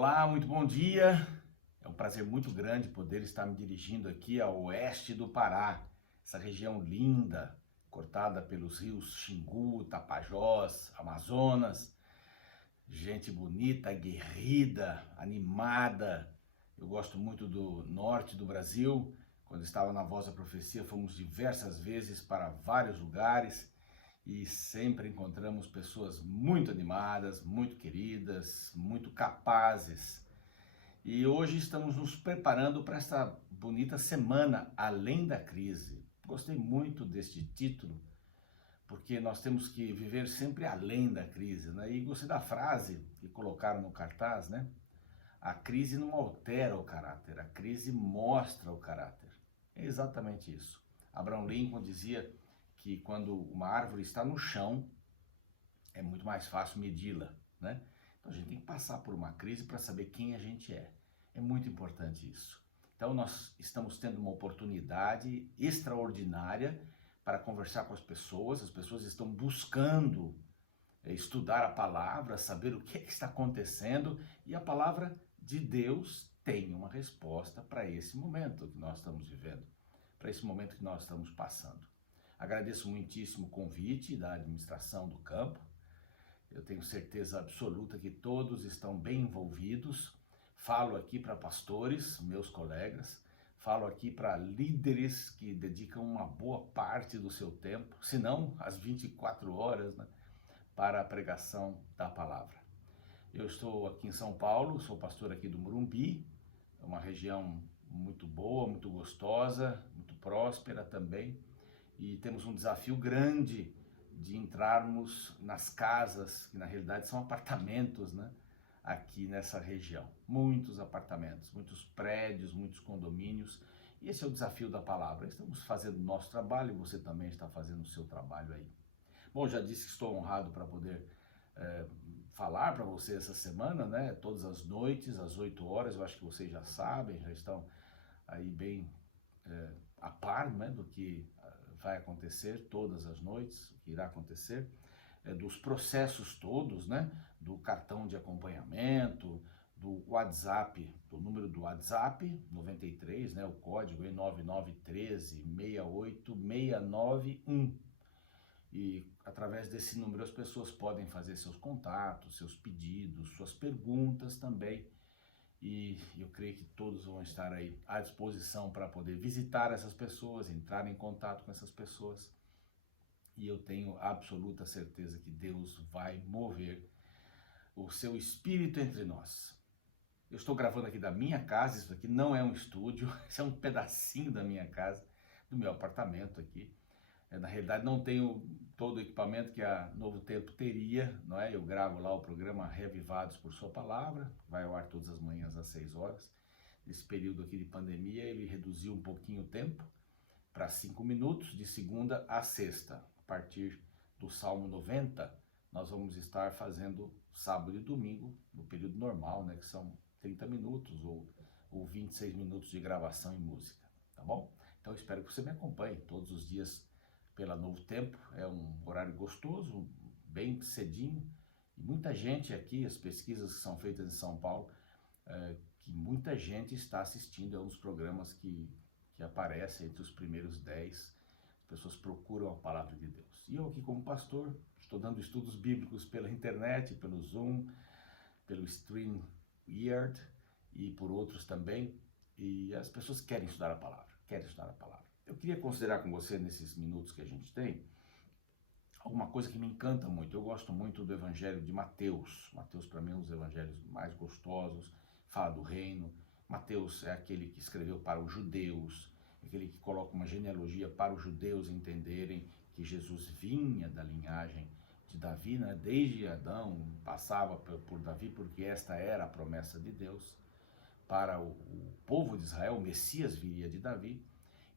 Olá, muito bom dia. É um prazer muito grande poder estar me dirigindo aqui ao oeste do Pará, essa região linda, cortada pelos rios Xingu, Tapajós, Amazonas. Gente bonita, aguerrida, animada. Eu gosto muito do norte do Brasil. Quando estava na Voz da Profecia, fomos diversas vezes para vários lugares e sempre encontramos pessoas muito animadas, muito queridas, muito capazes. E hoje estamos nos preparando para essa bonita semana Além da Crise. Gostei muito deste título, porque nós temos que viver sempre além da crise, né? E gostei da frase que colocaram no cartaz, né? A crise não altera o caráter, a crise mostra o caráter. É exatamente isso. Abraham Lincoln dizia que quando uma árvore está no chão, é muito mais fácil medi-la, né? Então a gente tem que passar por uma crise para saber quem a gente é. É muito importante isso. Então nós estamos tendo uma oportunidade extraordinária para conversar com as pessoas estão buscando estudar a palavra, saber o que está acontecendo, e a palavra de Deus tem uma resposta para esse momento que nós estamos vivendo, para esse momento que nós estamos passando. Agradeço muitíssimo o convite da administração do campo. Eu tenho certeza absoluta que todos estão bem envolvidos. Falo aqui para pastores, meus colegas, falo aqui para líderes que dedicam uma boa parte do seu tempo, se não as 24 horas, né, para a pregação da palavra. Eu estou aqui em São Paulo, sou pastor aqui do Morumbi, é uma região muito boa, muito gostosa, muito próspera também, e temos um desafio grande de entrarmos nas casas, que na realidade são apartamentos, né? Aqui nessa região. Muitos apartamentos, muitos prédios, muitos condomínios. E esse é o desafio da palavra. Estamos fazendo o nosso trabalho e você também está fazendo o seu trabalho aí. Bom, já disse que estou honrado para poder falar para você essa semana, né? Todas as noites, às 8 horas, eu acho que vocês já sabem, já estão aí bem a par, né, do que vai acontecer todas as noites, o que irá acontecer, dos processos todos, né, do cartão de acompanhamento, do WhatsApp, do número do WhatsApp 93, né, o código é 9913-68691. E através desse número as pessoas podem fazer seus contatos, seus pedidos, suas perguntas também. E eu creio que todos vão estar aí à disposição para poder visitar essas pessoas, entrar em contato com essas pessoas. E eu tenho absoluta certeza que Deus vai mover o seu espírito entre nós. Eu estou gravando aqui da minha casa, isso aqui não é um estúdio, isso é um pedacinho da minha casa, do meu apartamento aqui. Na realidade não tenho todo o equipamento que a Novo Tempo teria, não é? Eu gravo lá o programa Reavivados por Sua Palavra, vai ao ar todas as manhãs às 6 horas. Nesse período aqui de pandemia ele reduziu um pouquinho o tempo para 5 minutos, de segunda a sexta. A partir do Salmo 90, nós vamos estar fazendo sábado e domingo, no período normal, né? Que são 30 minutos ou 26 minutos de gravação e música, tá bom? Então espero que você me acompanhe todos os dias pela Novo Tempo. É um horário gostoso, bem cedinho, e muita gente aqui, as pesquisas que são feitas em São Paulo, que muita gente está assistindo, é um dos programas que aparece entre os primeiros 10, as pessoas procuram a Palavra de Deus. E eu aqui como pastor, estou dando estudos bíblicos pela internet, pelo Zoom, pelo StreamYard e por outros também, e as pessoas querem estudar a Palavra, Eu queria considerar com você, nesses minutos que a gente tem, alguma coisa que me encanta muito. Eu gosto muito do Evangelho de Mateus. Mateus, para mim, é um dos evangelhos mais gostosos, fala do reino. Mateus é aquele que escreveu para os judeus, aquele que coloca uma genealogia para os judeus entenderem que Jesus vinha da linhagem de Davi, né? Desde Adão passava por Davi, porque esta era a promessa de Deus para o povo de Israel. O Messias viria de Davi.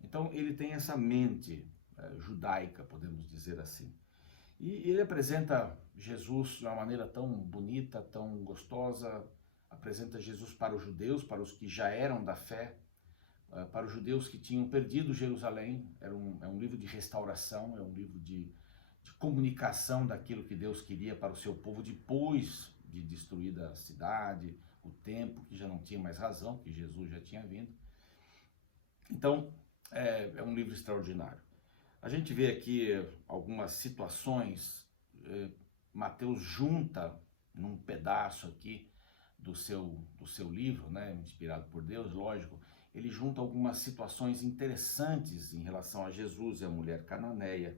Então ele tem essa mente judaica, podemos dizer assim. E ele apresenta Jesus de uma maneira tão bonita, tão gostosa, apresenta Jesus para os judeus, para os que já eram da fé, para os judeus que tinham perdido Jerusalém. É um livro de restauração, é um livro de comunicação daquilo que Deus queria para o seu povo depois de destruída a cidade, o templo, que já não tinha mais razão, que Jesus já tinha vindo. Então, é um livro extraordinário. A gente vê aqui algumas situações, Mateus junta num pedaço aqui do seu livro, né, inspirado por Deus, lógico, ele junta algumas situações interessantes em relação a Jesus e a mulher cananeia.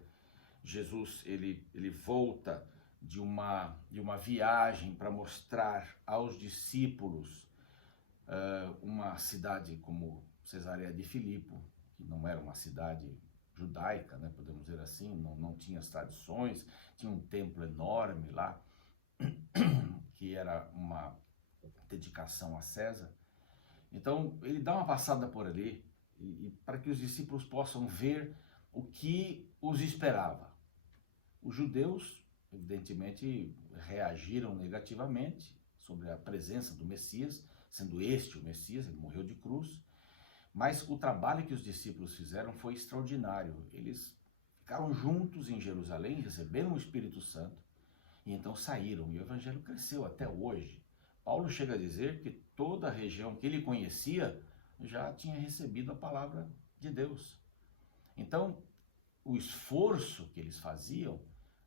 Jesus, ele volta de uma viagem para mostrar aos discípulos uma cidade como Cesareia de Filipe, que não era uma cidade judaica, né, podemos dizer assim, não tinha as tradições, tinha um templo enorme lá, que era uma dedicação a César. Então ele dá uma passada por ali e para que os discípulos possam ver o que os esperava. Os judeus, evidentemente, reagiram negativamente sobre a presença do Messias, sendo este o Messias, ele morreu de cruz, mas o trabalho que os discípulos fizeram foi extraordinário. Eles ficaram juntos em Jerusalém, receberam o Espírito Santo e então saíram, e o evangelho cresceu até hoje. Paulo chega a dizer que toda a região que ele conhecia já tinha recebido a palavra de Deus. Então, o esforço que eles faziam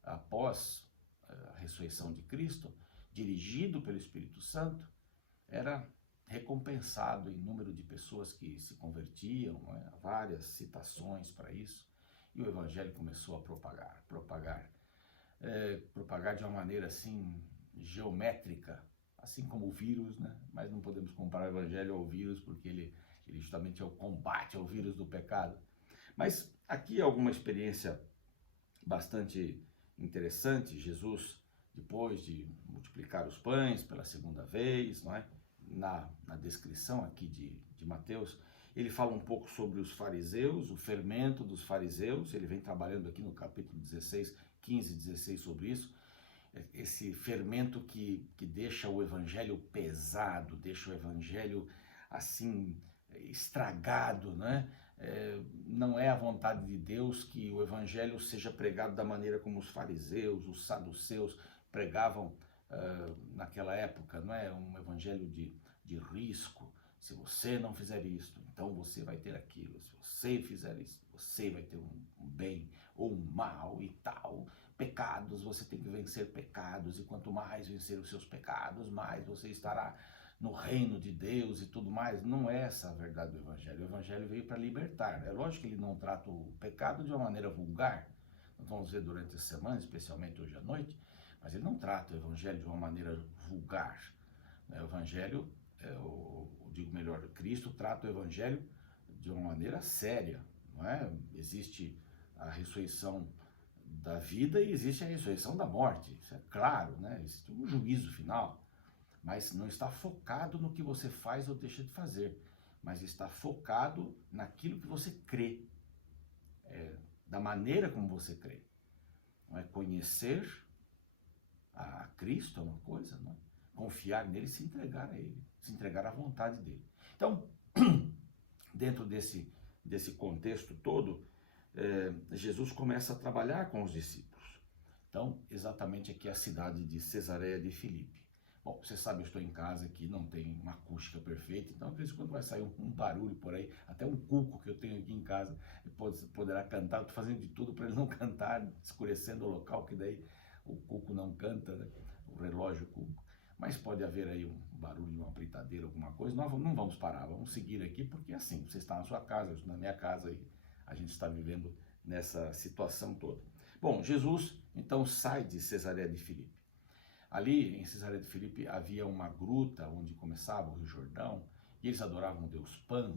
após a ressurreição de Cristo, dirigido pelo Espírito Santo, era recompensado em número de pessoas que se convertiam, né? Várias citações para isso, e o evangelho começou a propagar de uma maneira assim geométrica, assim como o vírus, né? Mas não podemos comparar o evangelho ao vírus, porque ele justamente é o combate ao vírus do pecado. Mas aqui é alguma experiência bastante interessante. Jesus, depois de multiplicar os pães pela segunda vez, não é? Na descrição aqui de Mateus, ele fala um pouco sobre os fariseus, o fermento dos fariseus. Ele vem trabalhando aqui no capítulo 16, 15 e 16 sobre isso. Esse fermento que deixa o evangelho pesado, deixa o evangelho assim estragado, né? Não é a vontade de Deus que o evangelho seja pregado da maneira como os fariseus, os saduceus pregavam naquela época, não é? Um evangelho de risco. Se você não fizer isto, então você vai ter aquilo. Se você fizer isso, você vai ter um bem ou um mal e tal. Pecados, você tem que vencer pecados, e quanto mais vencer os seus pecados, mais você estará no reino de Deus e tudo mais. Não é essa a verdade do evangelho. O evangelho veio para libertar. É lógico que ele não trata o pecado de uma maneira vulgar. Nós vamos ver durante a semana, especialmente hoje à noite, mas ele não trata o evangelho de uma maneira vulgar. O evangelho, digo melhor, Cristo trata o evangelho de uma maneira séria, não é? Existe a ressurreição da vida e existe a ressurreição da morte, isso é claro, né? Existe um juízo final, mas não está focado no que você faz ou deixa de fazer, mas está focado naquilo que você crê, da maneira como você crê. Não é? Conhecer a Cristo é uma coisa, não é? Confiar nele, se entregar a ele, se entregar à vontade dele. Então, dentro desse contexto todo, Jesus começa a trabalhar com os discípulos. Então, exatamente aqui a cidade de Cesareia de Filipe. Bom, você sabe, eu estou em casa aqui, não tem uma acústica perfeita, então, de vez em quando vai sair um barulho por aí, até um cuco que eu tenho aqui em casa, poderá cantar. Estou fazendo de tudo para ele não cantar, escurecendo o local, que daí o cuco não canta, né? O relógio cuco. Mas pode haver aí um barulho de uma britadeira, alguma coisa. Nós não vamos parar, vamos seguir aqui, porque assim, você está na sua casa, eu estou na minha casa e a gente está vivendo nessa situação toda. Bom, Jesus então sai de Cesareia de Filipe. Ali em Cesareia de Filipe havia uma gruta onde começava o Rio Jordão, e eles adoravam o deus Pan,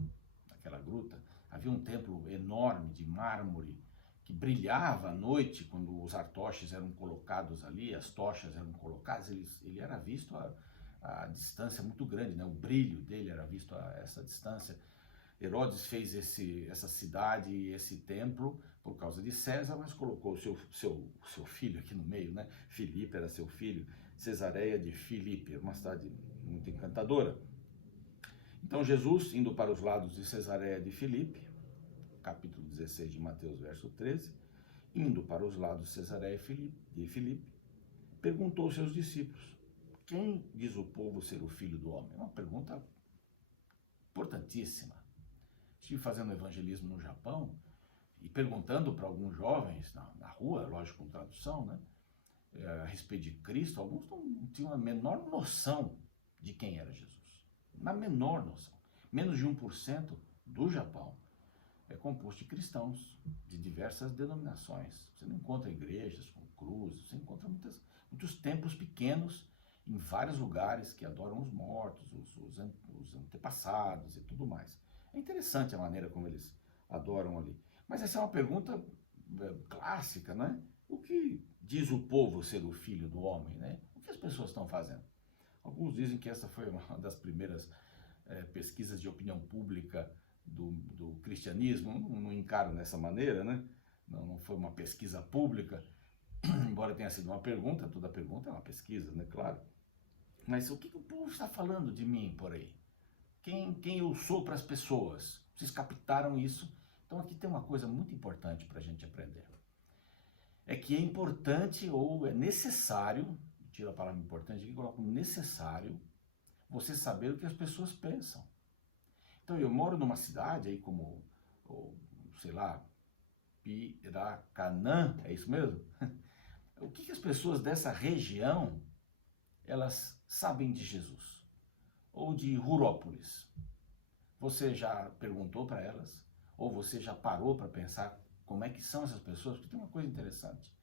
naquela gruta. Havia um templo enorme de mármore que brilhava à noite quando os artoches eram colocados ali, as tochas eram colocadas. Ele era visto a distância muito grande, né? O brilho dele era visto a essa distância. Herodes fez essa cidade e esse templo por causa de César, mas colocou o seu filho aqui no meio, né? Filipe era seu filho, Cesareia de Filipe, uma cidade muito encantadora. Então Jesus, indo para os lados de Cesareia de Filipe, capítulo 16 de Mateus, verso 13, indo para os lados de Cesareia de Filipe, perguntou aos seus discípulos: Quem diz o povo ser o filho do homem? É uma pergunta importantíssima. Estive fazendo evangelismo no Japão e perguntando para alguns jovens na rua, lógico, com tradução, né, a respeito de Cristo. Alguns não tinham a menor noção de quem era Jesus. Na menor noção. Menos de 1% do Japão é composto de cristãos de diversas denominações. Você não encontra igrejas com cruzes, você encontra muitos templos pequenos em vários lugares que adoram os mortos, os antepassados e tudo mais. É interessante a maneira como eles adoram ali. Mas essa é uma pergunta clássica, né? O que diz o povo ser o filho do homem, né? O que as pessoas estão fazendo? Alguns dizem que essa foi uma das primeiras pesquisas de opinião pública do cristianismo. Não encaro dessa maneira, né? Não foi uma pesquisa pública, embora tenha sido uma pergunta, toda pergunta é uma pesquisa, né? Claro. Mas o que o povo está falando de mim por aí? Quem eu sou para as pessoas? Vocês captaram isso? Então aqui tem uma coisa muito importante para a gente aprender. É que é importante ou é necessário, tiro a palavra importante aqui, coloco necessário, você saber o que as pessoas pensam. Então eu moro numa cidade aí como, sei lá, Piracanã, é isso mesmo? O que as pessoas dessa região, elas sabem de Jesus? Ou de Rurópolis? Você já perguntou para elas? Ou você já parou para pensar como é que são essas pessoas? Porque tem uma coisa interessante.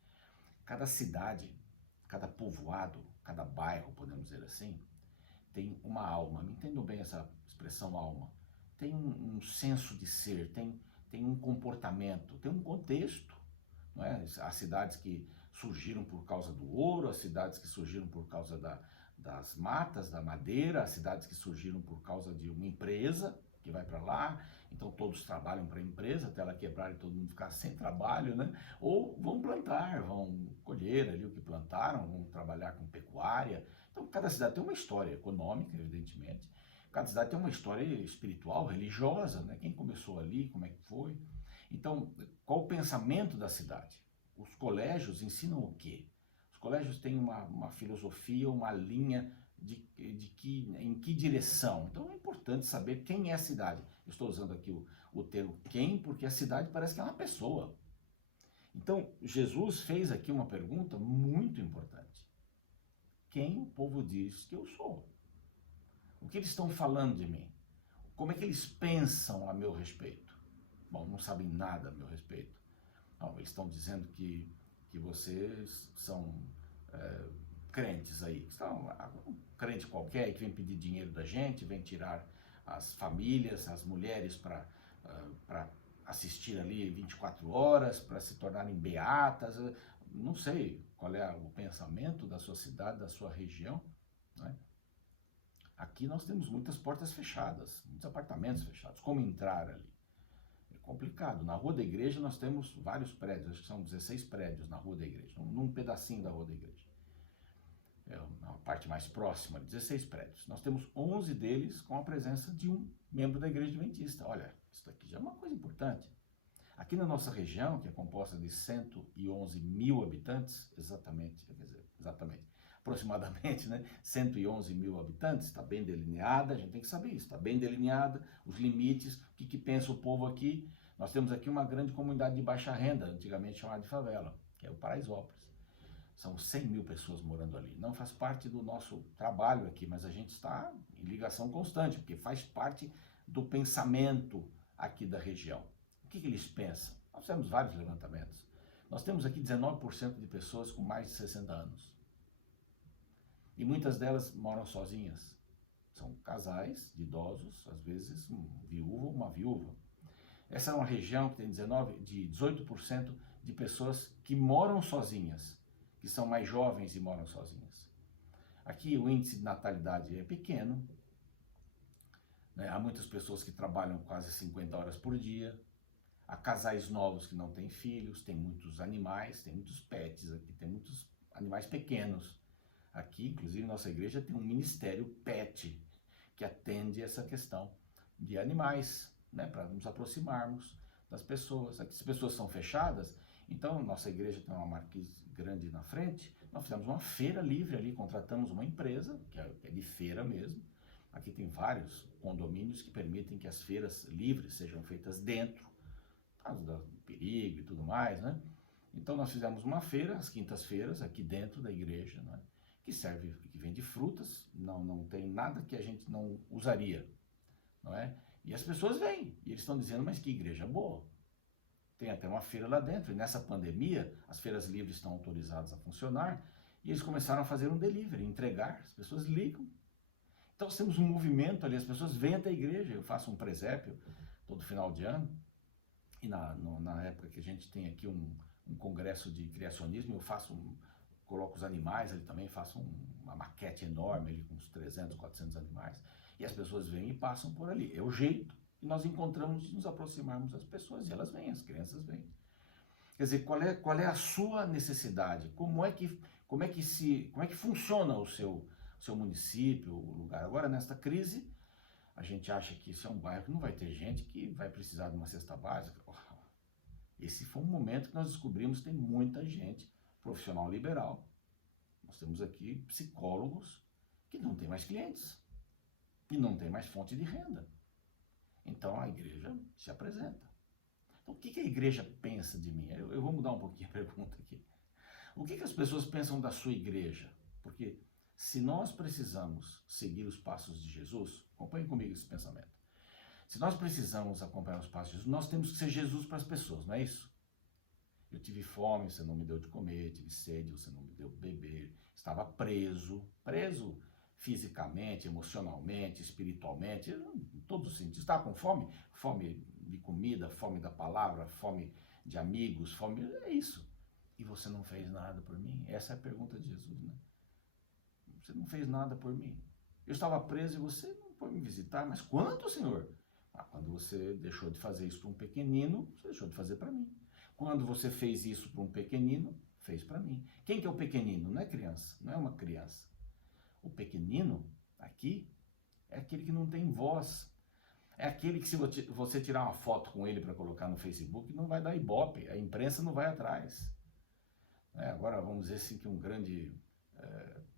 Cada cidade, cada povoado, cada bairro, podemos dizer assim, tem uma alma. Me entendam bem essa expressão alma. Tem um senso de ser, tem um comportamento, tem um contexto. Não é? As cidades que surgiram por causa do ouro, as cidades que surgiram por causa das matas, da madeira, as cidades que surgiram por causa de uma empresa que vai para lá, então todos trabalham para a empresa até ela quebrar e todo mundo ficar sem trabalho, né? Ou vão plantar, vão colher ali o que plantaram, vão trabalhar com pecuária. Então cada cidade tem uma história econômica, evidentemente, cada cidade tem uma história espiritual, religiosa, né? Quem começou ali, como é que foi. Então, qual o pensamento da cidade? Os colégios ensinam o quê? Os colégios têm uma filosofia, uma linha em que direção. Então é importante saber quem é a cidade. Eu estou usando aqui o termo quem, porque a cidade parece que é uma pessoa. Então Jesus fez aqui uma pergunta muito importante. Quem o povo diz que eu sou? O que eles estão falando de mim? Como é que eles pensam a meu respeito? Bom, não sabem nada a meu respeito. Não, eles estão dizendo que vocês são crentes aí. Um crente qualquer que vem pedir dinheiro da gente, vem tirar as famílias, as mulheres para assistir ali 24 horas, para se tornarem beatas. Não sei qual é o pensamento da sua cidade, da sua região, né? Aqui nós temos muitas portas fechadas, muitos apartamentos fechados. Como entrar ali? É complicado. Na Rua da Igreja nós temos vários prédios, acho que são 16 prédios na Rua da Igreja, num pedacinho da Rua da Igreja. É a parte mais próxima, 16 prédios. Nós temos 11 deles com a presença de um membro da Igreja Adventista. Olha, isso aqui já é uma coisa importante. Aqui na nossa região, que é composta de 111 mil habitantes, aproximadamente, né? 111 mil habitantes, está bem delineada, a gente tem que saber isso, está bem delineada, os limites, o que pensa o povo aqui. Nós temos aqui uma grande comunidade de baixa renda, antigamente chamada de favela, que é o Paraisópolis. São 100 mil pessoas morando ali. Não faz parte do nosso trabalho aqui, mas a gente está em ligação constante, porque faz parte do pensamento aqui da região. O que eles pensam? Nós temos vários levantamentos. Nós temos aqui 19% de pessoas com mais de 60 anos. E muitas delas moram sozinhas. São casais de idosos, às vezes um viúvo ou uma viúva. Essa é uma região que tem 18% de pessoas que moram sozinhas, que são mais jovens e moram sozinhas. Aqui o índice de natalidade é pequeno, né? Há muitas pessoas que trabalham quase 50 horas por dia, há casais novos que não têm filhos, tem muitos animais, tem muitos pets aqui, tem muitos animais pequenos. Aqui, inclusive, nossa igreja tem um ministério pet que atende essa questão de animais, né? Para nos aproximarmos das pessoas. Aqui, as pessoas são fechadas, então nossa igreja tem uma marquise grande na frente, nós fizemos uma feira livre ali, contratamos uma empresa, que é de feira mesmo. Aqui tem vários condomínios que permitem que as feiras livres sejam feitas dentro, por causa do perigo e tudo mais, né? Então nós fizemos uma feira, às quintas-feiras, aqui dentro da igreja, né? Que serve, que vende frutas, não tem nada que a gente não usaria, não é? E as pessoas vêm, e eles estão dizendo, mas que igreja boa. Tem até uma feira lá dentro, e nessa pandemia, as feiras livres estão autorizadas a funcionar, e eles começaram a fazer um delivery, entregar, as pessoas ligam. Então nós temos um movimento ali, as pessoas vêm até a igreja, eu faço um presépio todo final de ano, e na época que a gente tem aqui um congresso de criacionismo, eu coloco os animais ali também, faço uma maquete enorme ali com uns 300, 400 animais, e as pessoas vêm e passam por ali. É o jeito que nós encontramos de nos aproximarmos das pessoas, e elas vêm, as crianças vêm. Quer dizer, qual é a sua necessidade? Como é que funciona o seu município, o lugar? Agora, nesta crise, a gente acha que isso é um bairro que não vai ter gente que vai precisar de uma cesta básica. Esse foi um momento que nós descobrimos que tem muita gente profissional liberal. Nós temos aqui psicólogos que não têm mais clientes e não tem mais fonte de renda. Então a igreja se apresenta. Então o que a igreja pensa de mim? Eu vou mudar um pouquinho a pergunta aqui. O que as pessoas pensam da sua igreja? Porque se nós precisamos seguir os passos de Jesus, acompanhe comigo esse pensamento. Se nós precisamos acompanhar os passos de Jesus, nós temos que ser Jesus para as pessoas, não é isso? Eu tive fome, você não me deu de comer, tive sede, você não me deu de beber, estava preso fisicamente, emocionalmente, espiritualmente, em todos os sentidos. Estava com fome? Fome de comida, fome da palavra, fome de amigos, fome, é isso. E você não fez nada por mim? Essa é a pergunta de Jesus, né? Você não fez nada por mim. Eu estava preso e você não foi me visitar, mas quanto, Senhor? Quando você deixou de fazer isso para um pequenino, você deixou de fazer para mim. Quando você fez isso para um pequenino, fez para mim. Quem que é o pequenino? Não é criança, não é uma criança. O pequenino, aqui, é aquele que não tem voz. É aquele que se você tirar uma foto com ele para colocar no Facebook, não vai dar ibope, a imprensa não vai atrás. Agora, vamos dizer assim, que um grande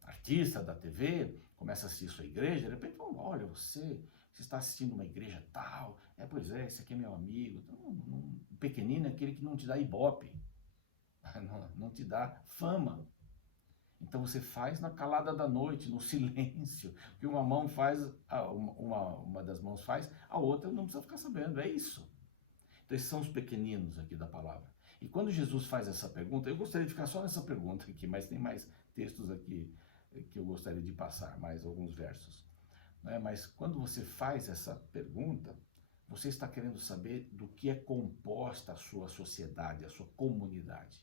artista da TV começa a assistir sua igreja, de repente, olha, você está assistindo uma igreja tal, pois é, esse aqui é meu amigo. Então, o pequenino é aquele que não te dá ibope, não te dá fama. Então você faz na calada da noite, no silêncio. O que uma mão faz, uma das mãos faz, a outra não precisa ficar sabendo, é isso. Então esses são os pequeninos aqui da palavra. E quando Jesus faz essa pergunta, eu gostaria de ficar só nessa pergunta aqui, mas tem mais textos aqui que eu gostaria de passar, mais alguns versos. Mas quando você faz essa pergunta, você está querendo saber do que é composta a sua sociedade, a sua comunidade.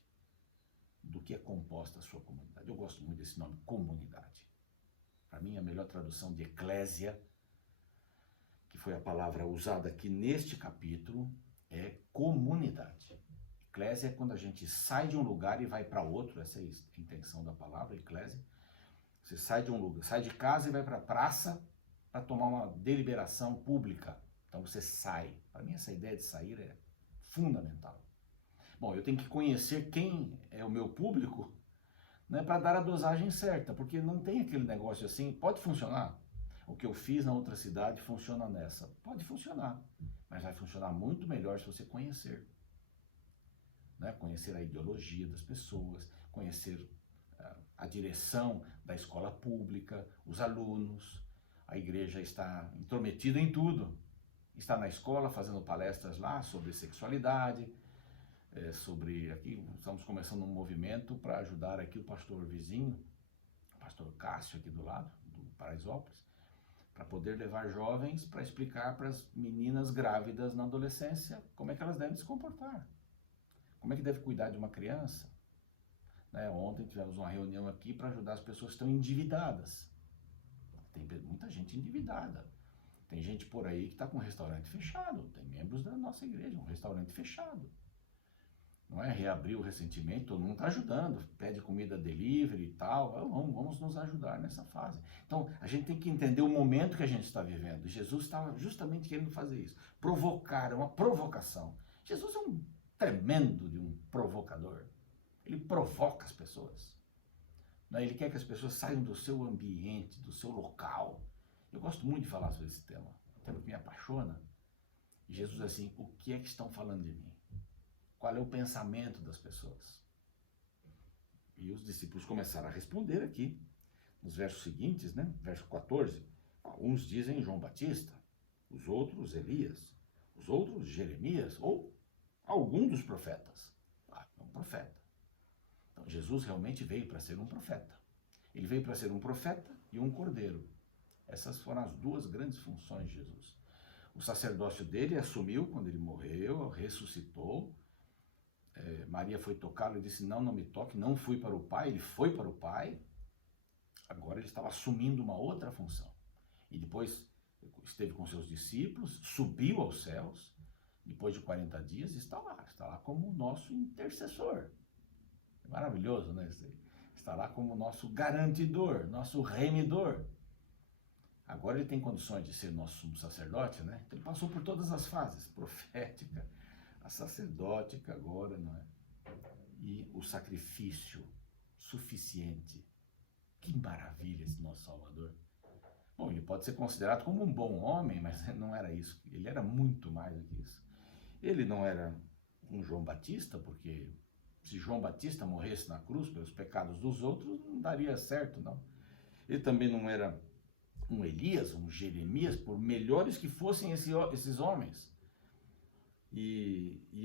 Do que é composta a sua comunidade. Eu gosto muito desse nome, comunidade. Para mim, a melhor tradução de eclésia, que foi a palavra usada aqui neste capítulo, é comunidade. Eclésia é quando a gente sai de um lugar e vai para outro, essa é a intenção da palavra, eclésia. Você sai de um lugar, sai de casa e vai para a praça para tomar uma deliberação pública. Então você sai. Para mim, essa ideia de sair é fundamental. Bom, eu tenho que conhecer quem é o meu público, né, para dar a dosagem certa, porque não tem aquele negócio assim, pode funcionar. O que eu fiz na outra cidade funciona nessa. Pode funcionar, mas vai funcionar muito melhor se você conhecer. Conhecer a ideologia das pessoas, conhecer a direção da escola pública, os alunos. A igreja está intrometida em tudo. Está na escola fazendo palestras lá sobre sexualidade, aqui estamos começando um movimento para ajudar aqui o pastor vizinho, o pastor Cássio aqui do lado, do Paraisópolis, para poder levar jovens para explicar para as meninas grávidas na adolescência como é que elas devem se comportar, como é que deve cuidar de uma criança. Ontem tivemos uma reunião aqui para ajudar as pessoas que estão endividadas. Tem muita gente endividada. Tem gente por aí que está com um restaurante fechado. Tem membros da nossa igreja, um restaurante fechado. Reabriu recentemente, todo mundo está ajudando, pede comida delivery e tal, vamos nos ajudar nessa fase. Então, a gente tem que entender o momento que a gente está vivendo. Jesus estava justamente querendo fazer isso, provocar, uma provocação. Jesus é um tremendo de um provocador. Ele provoca as pessoas. Né? Ele quer que as pessoas saiam do seu ambiente, do seu local. Eu gosto muito de falar sobre esse tema. É um tema que me apaixona. Jesus assim, o que é que estão falando de mim? Qual é o pensamento das pessoas? E os discípulos começaram a responder aqui, nos versos seguintes, né? Verso 14. Uns dizem João Batista, os outros Elias, os outros Jeremias, ou algum dos profetas. É um profeta. Então Jesus realmente veio para ser um profeta. Ele veio para ser um profeta e um cordeiro. Essas foram as duas grandes funções de Jesus. O sacerdócio dele assumiu quando ele morreu, ressuscitou. Maria foi tocá-lo e disse, não me toque, não fui para o Pai. Ele foi para o Pai. Agora ele estava assumindo uma outra função. E depois esteve com seus discípulos, subiu aos céus, depois de 40 dias está lá como o nosso intercessor. É maravilhoso, né? Está lá como o nosso garantidor, nosso remidor. Agora ele tem condições de ser nosso sumo sacerdote, né? Então ele passou por todas as fases, profética, a sacerdótica agora, não é? E o sacrifício suficiente. Que maravilha esse nosso Salvador. Bom, ele pode ser considerado como um bom homem, mas não era isso. Ele era muito mais do que isso. Ele não era um João Batista, porque se João Batista morresse na cruz pelos pecados dos outros, não daria certo, não. Ele também não era um Elias, um Jeremias, por melhores que fossem esses homens,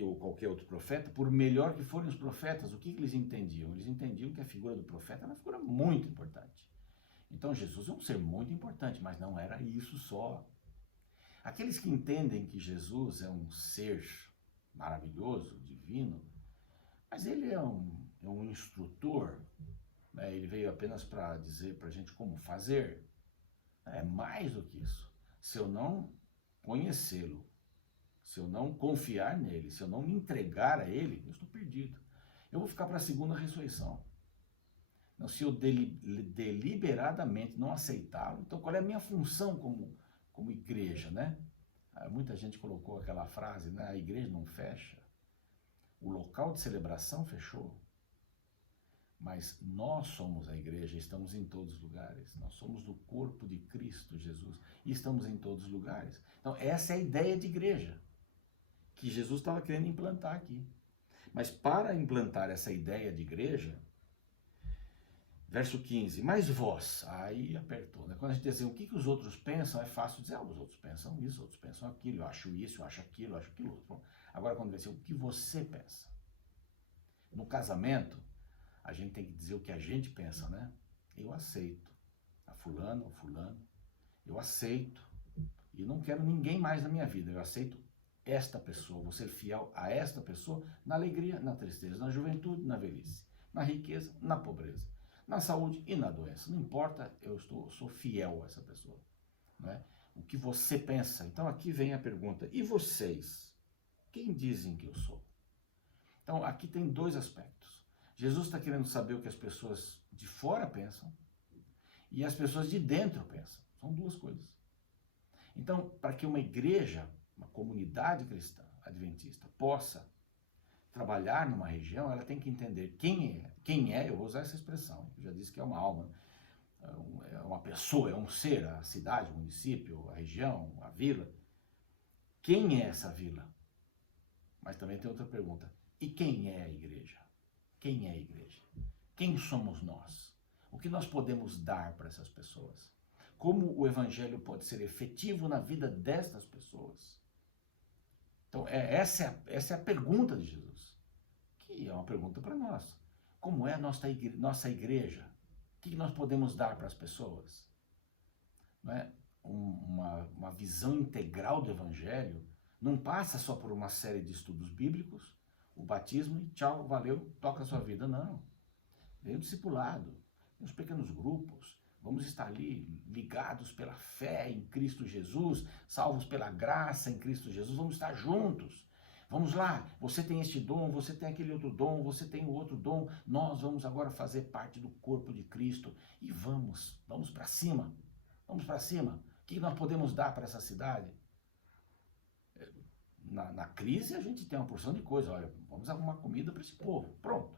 ou qualquer outro profeta, por melhor que forem os profetas, o que eles entendiam? Eles entendiam que a figura do profeta era uma figura muito importante. Então Jesus é um ser muito importante, mas não era isso só. Aqueles que entendem que Jesus é um ser maravilhoso, divino, mas ele é um instrutor, né? Ele veio apenas para dizer para a gente como fazer. É mais do que isso. Se eu não conhecê-lo, se eu não confiar nele, se eu não me entregar a ele, eu estou perdido. Eu vou ficar para a segunda ressurreição. Não, se eu deliberadamente não aceitá-lo, então qual é a minha função como igreja, né? Muita gente colocou aquela frase, né? A igreja não fecha. O local de celebração fechou. Mas nós somos a igreja, estamos em todos os lugares. Nós somos do corpo de Cristo Jesus e estamos em todos os lugares. Então essa é a ideia de igreja que Jesus estava querendo implantar aqui. Mas para implantar essa ideia de igreja, verso 15, mas vós, aí apertou, né? Quando a gente diz assim, o que os outros pensam, é fácil dizer, os outros pensam isso, os outros pensam aquilo, eu acho isso, eu acho aquilo, eu acho aquilo outro. Bom, agora quando diz assim, o que você pensa? No casamento, a gente tem que dizer o que a gente pensa, né? Eu aceito a fulano, eu aceito e não quero ninguém mais na minha vida, eu aceito esta pessoa, vou ser fiel a esta pessoa na alegria, na tristeza, na juventude, na velhice, na riqueza, na pobreza, na saúde e na doença. Não importa, eu sou fiel a essa pessoa, né? O que você pensa. Então aqui vem a pergunta, e vocês? Quem dizem que eu sou? Então aqui tem dois aspectos. Jesus está querendo saber o que as pessoas de fora pensam e as pessoas de dentro pensam. São duas coisas. Então, para que uma igreja, uma comunidade cristã adventista possa trabalhar numa região, ela tem que entender quem é, eu vou usar essa expressão, eu já disse que é uma alma, é uma pessoa, é um ser, a cidade, o município, a região, a vila. Quem é essa vila? Mas também tem outra pergunta, e quem é a igreja? Quem é a igreja? Quem somos nós? O que nós podemos dar para essas pessoas? Como o evangelho pode ser efetivo na vida destas pessoas? Então, essa é a pergunta de Jesus, que é uma pergunta para nós. Como é a nossa igreja? O que nós podemos dar para as pessoas? Não é? Uma visão integral do evangelho não passa só por uma série de estudos bíblicos, o batismo e tchau, valeu, toca a sua vida. Não. Vem o discipulado, vem os pequenos grupos, vamos estar ali ligados pela fé em Cristo Jesus, salvos pela graça em Cristo Jesus, vamos estar juntos. Vamos lá, você tem este dom, você tem aquele outro dom, você tem o outro dom, nós vamos agora fazer parte do corpo de Cristo e vamos para cima, vamos para cima. O que nós podemos dar para essa cidade? Na crise a gente tem uma porção de coisa, olha, vamos arrumar comida para esse povo, pronto.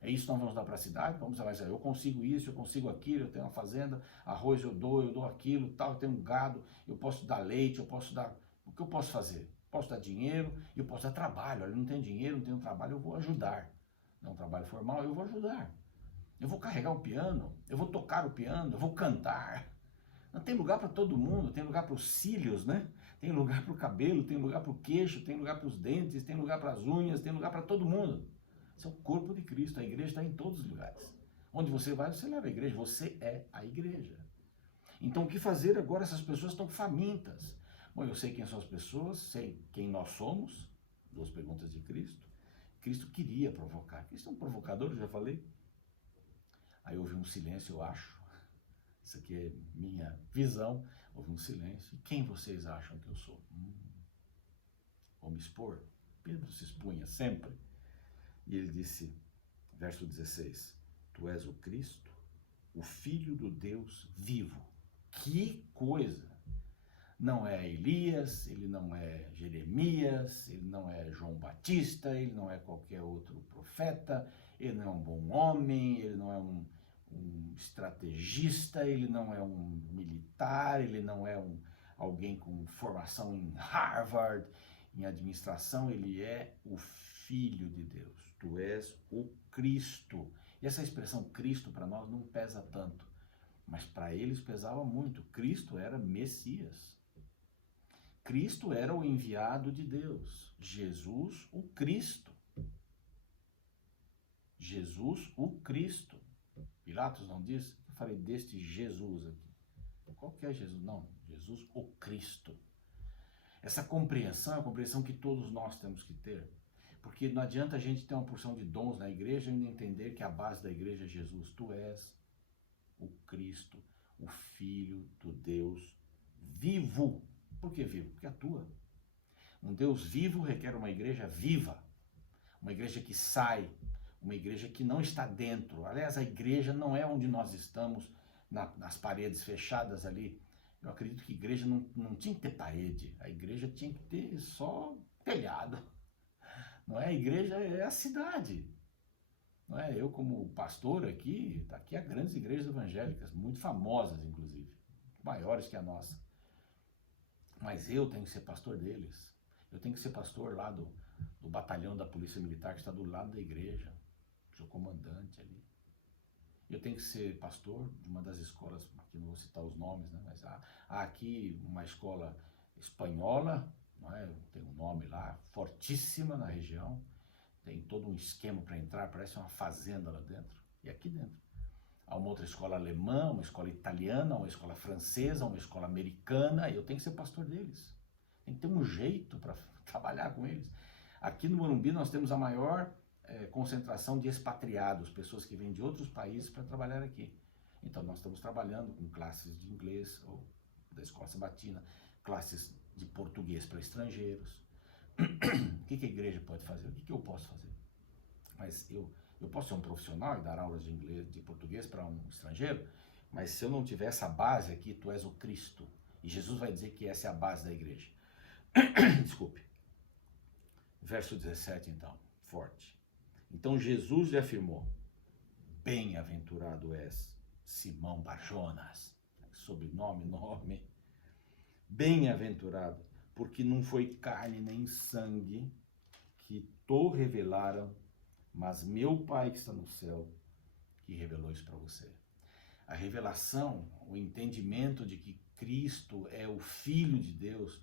É isso que nós vamos dar para a cidade? Vamos lá, eu consigo isso, eu consigo aquilo, eu tenho uma fazenda, arroz eu dou aquilo, tal, eu tenho um gado, eu posso dar leite, eu posso dar... O que eu posso fazer? Posso dar dinheiro, eu posso dar trabalho. Olha, não tenho dinheiro, não tenho trabalho, eu vou ajudar. Não é um trabalho formal, eu vou ajudar. Eu vou carregar o piano, eu vou tocar o piano, eu vou cantar. Não tem lugar para todo mundo, tem lugar para os cílios, né? Tem lugar para o cabelo, tem lugar para o queixo, tem lugar para os dentes, tem lugar para as unhas, tem lugar para todo mundo. Esse é o corpo de Cristo, a igreja está em todos os lugares. Onde você vai, você leva a igreja, você é a igreja. Então o que fazer agora? Essas pessoas estão famintas. Bom, eu sei quem são as pessoas, sei quem nós somos, duas perguntas de Cristo. Cristo queria provocar. Cristo é um provocador, eu já falei. Aí houve um silêncio, eu acho. Isso aqui é minha visão. Houve um silêncio. E quem vocês acham que eu sou? Vou me expor? Pedro se expunha sempre. E ele disse, verso 16, tu és o Cristo, o Filho do Deus vivo. Que coisa! Não é Elias, ele não é Jeremias, ele não é João Batista, ele não é qualquer outro profeta, ele não é um bom homem, ele não é um estrategista, ele não é um militar, ele não é alguém com formação em Harvard, em administração, ele é o Filho de Deus. Tu és o Cristo. E essa expressão Cristo para nós não pesa tanto, mas para eles pesava muito. Cristo era Messias. Cristo era o enviado de Deus. Jesus, o Cristo. Jesus, o Cristo. Pilatos não disse? Eu falei deste Jesus aqui. Qual que é Jesus? Não, Jesus, o Cristo. Essa compreensão é a compreensão que todos nós temos que ter. Porque não adianta a gente ter uma porção de dons na igreja e não entender que a base da igreja é Jesus. Tu és o Cristo, o Filho do Deus vivo. Por que vivo? Porque atua. Um Deus vivo requer uma igreja viva. Uma igreja que sai, uma igreja que não está dentro. Aliás, a igreja não é onde nós estamos, nas paredes fechadas ali. Eu acredito que a igreja não tinha que ter parede. A igreja tinha que ter só telhado. Não é? A igreja é a cidade. Não é? Eu, como pastor aqui há grandes igrejas evangélicas, muito famosas, inclusive, maiores que a nossa. Mas eu tenho que ser pastor deles. Eu tenho que ser pastor lá do batalhão da Polícia Militar, que está do lado da igreja. Sou comandante ali. Eu tenho que ser pastor de uma das escolas, aqui não vou citar os nomes, né? Mas há aqui uma escola espanhola, não é? Tem um nome lá, fortíssima na região, tem todo um esquema para entrar, parece uma fazenda lá dentro, e aqui dentro. Há uma outra escola alemã, uma escola italiana, uma escola francesa, uma escola americana, e eu tenho que ser pastor deles. Tem que ter um jeito para trabalhar com eles. Aqui no Morumbi nós temos a maior concentração de expatriados, pessoas que vêm de outros países para trabalhar aqui. Então nós estamos trabalhando com classes de inglês, ou da escola sabatina, classes de português para estrangeiros. O que a igreja pode fazer? O que eu posso fazer? Mas eu posso ser um profissional e dar aulas de inglês, de português para um estrangeiro, mas se eu não tiver essa base aqui, tu és o Cristo. E Jesus vai dizer que essa é a base da igreja. Desculpe. Verso 17 então, forte. Então Jesus lhe afirmou, bem-aventurado és, Simão Barjonas, sobrenome, nome, bem-aventurado, porque não foi carne nem sangue que te revelaram, mas meu Pai que está no céu, que revelou isso para você. A revelação, o entendimento de que Cristo é o Filho de Deus,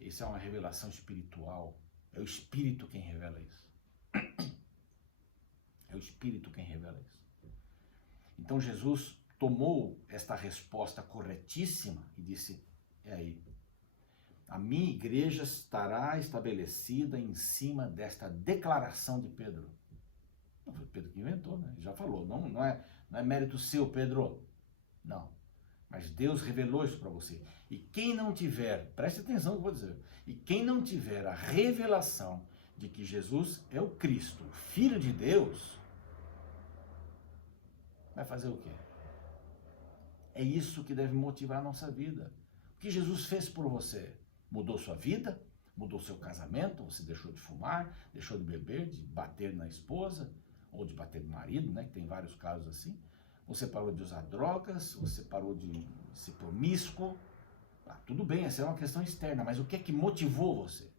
isso é uma revelação espiritual. É o Espírito quem revela isso. É o Espírito quem revela isso. Então Jesus tomou esta resposta corretíssima e disse, é aí. A minha igreja estará estabelecida em cima desta declaração de Pedro. Não foi Pedro que inventou, né? Ele já falou, não é mérito seu, Pedro. Não. Mas Deus revelou isso para você. E quem não tiver, preste atenção no que eu vou dizer, e quem não tiver a revelação de que Jesus é o Cristo, o Filho de Deus, vai fazer o quê? É isso que deve motivar a nossa vida. O que Jesus fez por você? Mudou sua vida? Mudou seu casamento? Você deixou de fumar? Deixou de beber? De bater na esposa? ou de bater no marido, né, que tem vários casos assim. Você parou de usar drogas, você parou de ser promíscuo. Tudo bem, essa é uma questão externa, mas o que é que motivou você?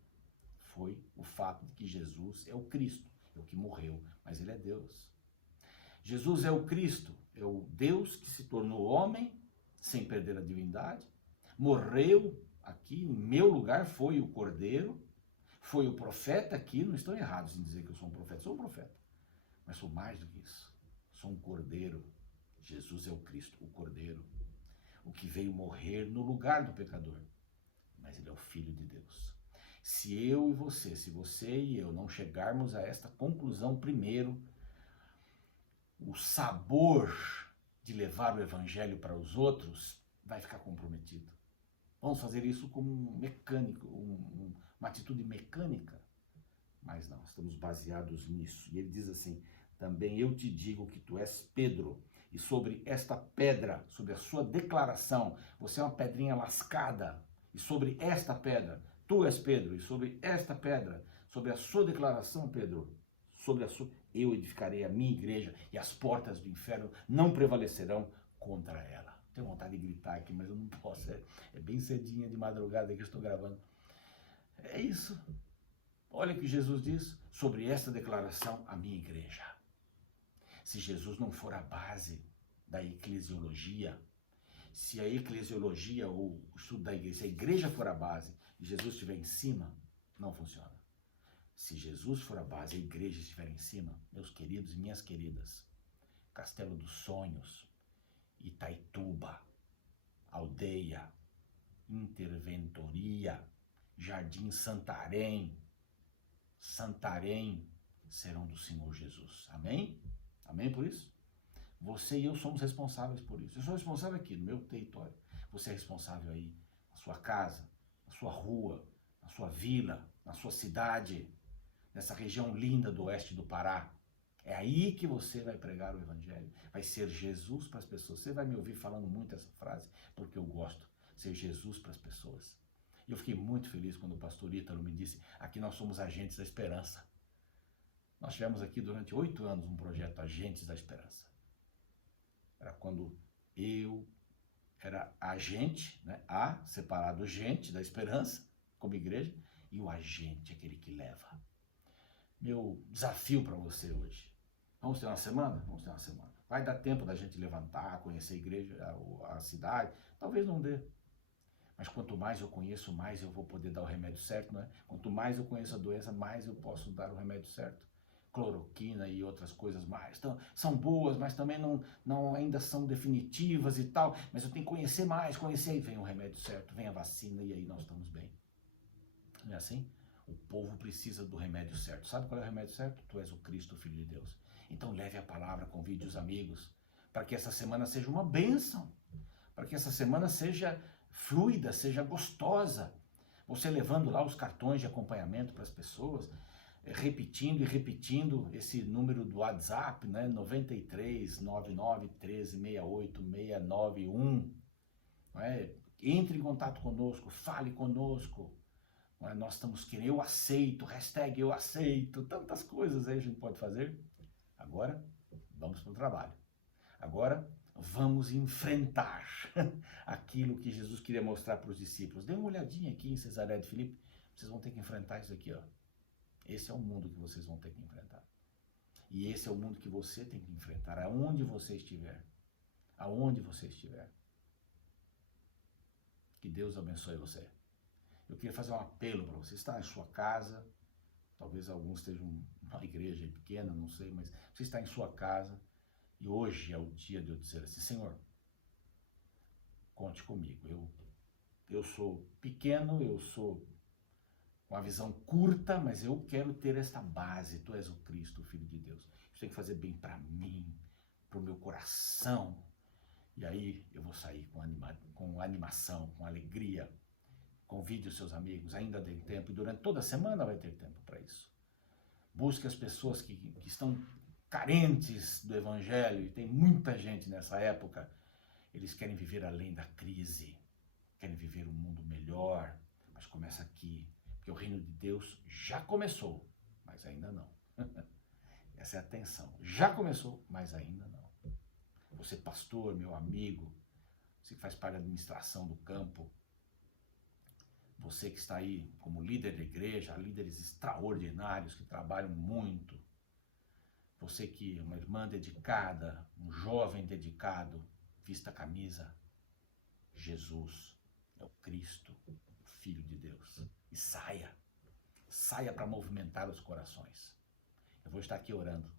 Foi o fato de que Jesus é o Cristo, é o que morreu, mas ele é Deus. Jesus é o Cristo, é o Deus que se tornou homem, sem perder a divindade, morreu aqui em meu lugar, foi o Cordeiro, foi o profeta aqui, não estão errados em dizer que eu sou um profeta, mas sou mais do que isso, sou um Cordeiro. Jesus é o Cristo, o Cordeiro, o que veio morrer no lugar do pecador, mas ele é o Filho de Deus. Se eu e você, se você e eu não chegarmos a esta conclusão primeiro, o sabor de levar o evangelho para os outros vai ficar comprometido. Vamos fazer isso como um mecânico, uma atitude mecânica? Mas não, estamos baseados nisso. E ele diz assim, também eu te digo que tu és Pedro, e sobre esta pedra, sobre a sua declaração, você é uma pedrinha lascada, e sobre esta pedra, tu és Pedro, e sobre esta pedra, sobre a sua declaração, Pedro, sobre a sua, eu edificarei a minha igreja, e as portas do inferno não prevalecerão contra ela. Tenho vontade de gritar aqui, mas eu não posso, é bem cedinha de madrugada que eu estou gravando. É isso. Olha o que Jesus diz sobre esta declaração, a minha igreja. Se Jesus não for a base da eclesiologia, se a eclesiologia ou o estudo da igreja, se a igreja for a base e Jesus estiver em cima, não funciona. Se Jesus for a base e a igreja estiver em cima, meus queridos e minhas queridas, Castelo dos Sonhos, Itaituba, Aldeia, Interventoria, Jardim Santarém serão do Senhor Jesus. Amém? Amém por isso? Você e eu somos responsáveis por isso. Eu sou responsável aqui no meu território. Você é responsável aí na sua casa, na sua rua, na sua vila, na sua cidade, nessa região linda do oeste do Pará. É aí que você vai pregar o evangelho. Vai ser Jesus para as pessoas. Você vai me ouvir falando muito essa frase, porque eu gosto. Ser Jesus para as pessoas. E eu fiquei muito feliz quando o pastor Ítalo me disse, aqui nós somos agentes da esperança. Nós tivemos aqui durante 8 anos um projeto Agentes da Esperança. Era quando eu era agente, né? A, separado gente da esperança, como igreja, e o agente, aquele que leva. Meu desafio para você hoje. Vamos ter uma semana? Vamos ter uma semana. Vai dar tempo da gente levantar, conhecer a igreja, a cidade? Talvez não dê. Mas quanto mais eu conheço, mais eu vou poder dar o remédio certo, não é? Quanto mais eu conheço a doença, mais eu posso dar o remédio certo. Cloroquina e outras coisas mais. Então, são boas, mas também não ainda são definitivas e tal. Mas eu tenho que conhecer mais, conhecer. E vem o remédio certo, vem a vacina e aí nós estamos bem. Não é assim? O povo precisa do remédio certo. Sabe qual é o remédio certo? Tu és o Cristo, o Filho de Deus. Então leve a palavra, convide os amigos, para que essa semana seja uma bênção. Para que essa semana seja fluida, seja gostosa. Você levando lá os cartões de acompanhamento para as pessoas, repetindo e repetindo esse número do WhatsApp, né? 93 99 13 68 691. Não é? Entre em contato conosco, fale conosco. Não é? Nós estamos querendo, eu aceito, hashtag eu aceito, tantas coisas aí a gente pode fazer. Agora, vamos para o trabalho. Agora, vamos enfrentar aquilo que Jesus queria mostrar para os discípulos. Dê uma olhadinha aqui em Cesareia de Filipe, vocês vão ter que enfrentar isso aqui, ó. Esse é o mundo que vocês vão ter que enfrentar. E esse é o mundo que você tem que enfrentar, aonde você estiver. Aonde você estiver. Que Deus abençoe você. Eu queria fazer um apelo para você. Você está em sua casa, talvez alguns estejam numa igreja pequena, não sei, mas você está em sua casa e hoje é o dia de eu dizer assim, Senhor, conte comigo. Eu sou pequeno, eu sou com a visão curta, mas eu quero ter esta base. Tu és o Cristo, o Filho de Deus. Isso tem que fazer bem para mim, para o meu coração. E aí eu vou sair com animação, com alegria. Convide os seus amigos, ainda tem tempo. E durante toda a semana vai ter tempo para isso. Busque as pessoas que estão carentes do Evangelho. E tem muita gente nessa época. Eles querem viver além da crise. Querem viver um mundo melhor. Mas começa aqui. Porque o reino de Deus já começou, mas ainda não. Essa é a tensão. Já começou, mas ainda não. Você, pastor, meu amigo, você que faz parte da administração do campo, você que está aí como líder da igreja, líderes extraordinários que trabalham muito, você que é uma irmã dedicada, um jovem dedicado, vista a camisa, Jesus é o Cristo, o Filho de Deus. E saia para movimentar os corações. Eu vou estar aqui orando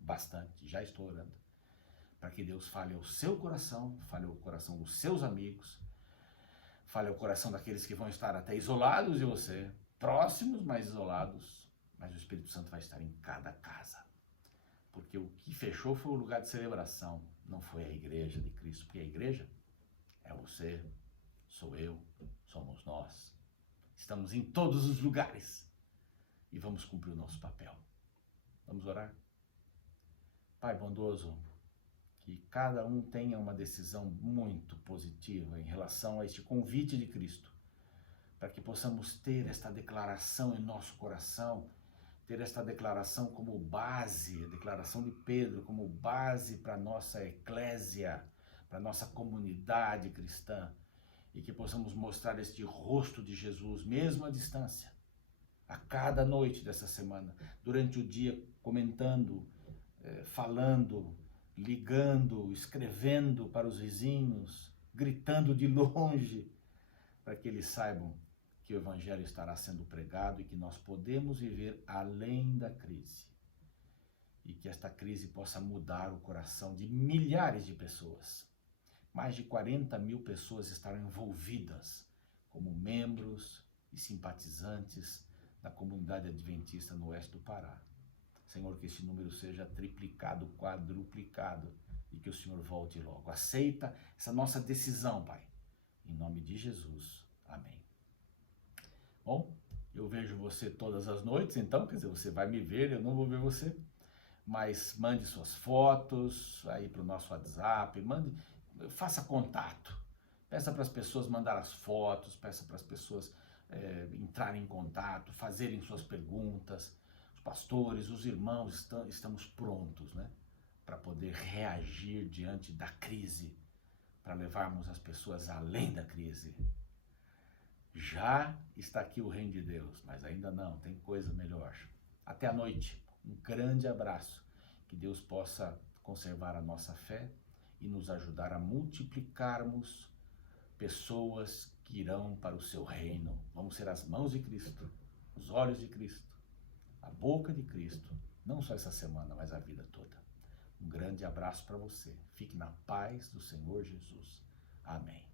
bastante, já estou orando, para que Deus fale ao seu coração, fale ao coração dos seus amigos, fale ao coração daqueles que vão estar até isolados de você, próximos, mas isolados, mas o Espírito Santo vai estar em cada casa. Porque o que fechou foi o lugar de celebração, não foi a igreja de Cristo, porque a igreja é você, sou eu, somos nós. Estamos em todos os lugares e vamos cumprir o nosso papel. Vamos orar? Pai bondoso, que cada um tenha uma decisão muito positiva em relação a este convite de Cristo, para que possamos ter esta declaração em nosso coração, ter esta declaração como base, a declaração de Pedro como base para a nossa eclésia, para a nossa comunidade cristã, e que possamos mostrar este rosto de Jesus, mesmo à distância, a cada noite dessa semana, durante o dia, comentando, falando, ligando, escrevendo para os vizinhos, gritando de longe, para que eles saibam que o Evangelho estará sendo pregado e que nós podemos viver além da crise. E que esta crise possa mudar o coração de milhares de pessoas. Mais de 40 mil pessoas estarão envolvidas como membros e simpatizantes da comunidade adventista no oeste do Pará. Senhor, que esse número seja triplicado, quadruplicado e que o Senhor volte logo. Aceita essa nossa decisão, Pai. Em nome de Jesus. Amém. Bom, eu vejo você todas as noites, então, quer dizer, você vai me ver, eu não vou ver você, mas mande suas fotos aí para o nosso WhatsApp, faça contato, peça para as pessoas mandar as fotos, peça para as pessoas entrarem em contato, fazerem suas perguntas. Os pastores, os irmãos, estamos prontos, né, para poder reagir diante da crise, para levarmos as pessoas além da crise. Já está aqui o reino de Deus, mas ainda não, tem coisa melhor. Até a noite, um grande abraço, que Deus possa conservar a nossa fé e nos ajudar a multiplicarmos pessoas que irão para o seu reino. Vamos ser as mãos de Cristo, os olhos de Cristo, a boca de Cristo, não só essa semana, mas a vida toda. Um grande abraço para você. Fique na paz do Senhor Jesus. Amém.